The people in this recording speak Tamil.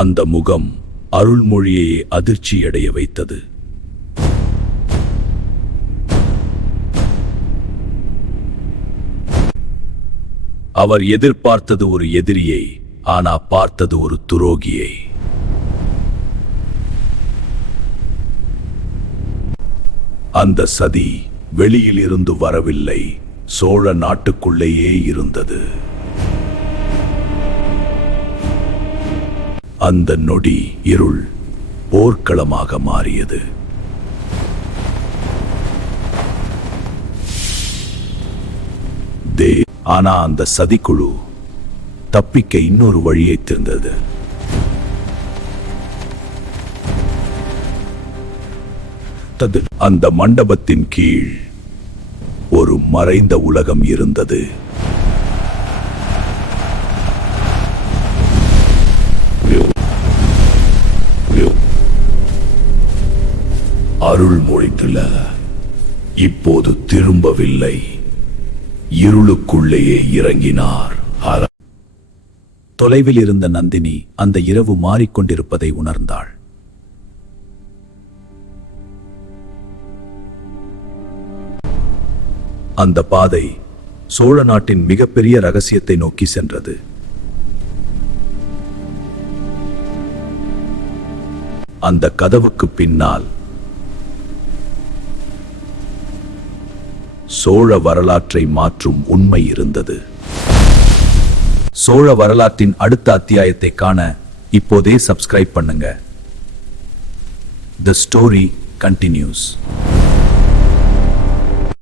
அந்த முகம் அருள்மொழியை அதிர்ச்சியடைய வைத்தது. அவர் எதிர்பார்த்தது ஒரு எதிரியை, ஆனா பார்த்தது ஒரு துரோகியை. அந்த சதி வெளியில் இருந்து வரவில்லை, சோழ நாட்டுக்குள்ளேயே இருந்தது. அந்த நொடி இருள் போர்க்களமாக மாறியது. ஆனா அந்த சதிக்குழு தப்பிக்க இன்னொரு வழியை தெரிந்தது. அந்த மண்டபத்தின் கீழ் ஒரு மறைந்த உலகம் இருந்தது. அருள்மொழிக்குள்ள இப்போது திரும்பவில்லை, இருளுக்குள்ளேயே இறங்கினார். தொலைவில் இருந்த நந்தினி அந்த இரவு மாறிக்கொண்டிருப்பதை உணர்ந்தாள். அந்த பாதை சோழ நாட்டின் மிகப்பெரிய ரகசியத்தை நோக்கி சென்றது. அந்த கதவுக்கு பின்னால் சோழ வரலாற்றை மாற்றும் உண்மை இருந்தது. சோழ வரலாற்றின் அடுத்த அத்தியாயத்தை காண இப்போதே சப்ஸ்கிரைப் பண்ணுங்க. The story continues.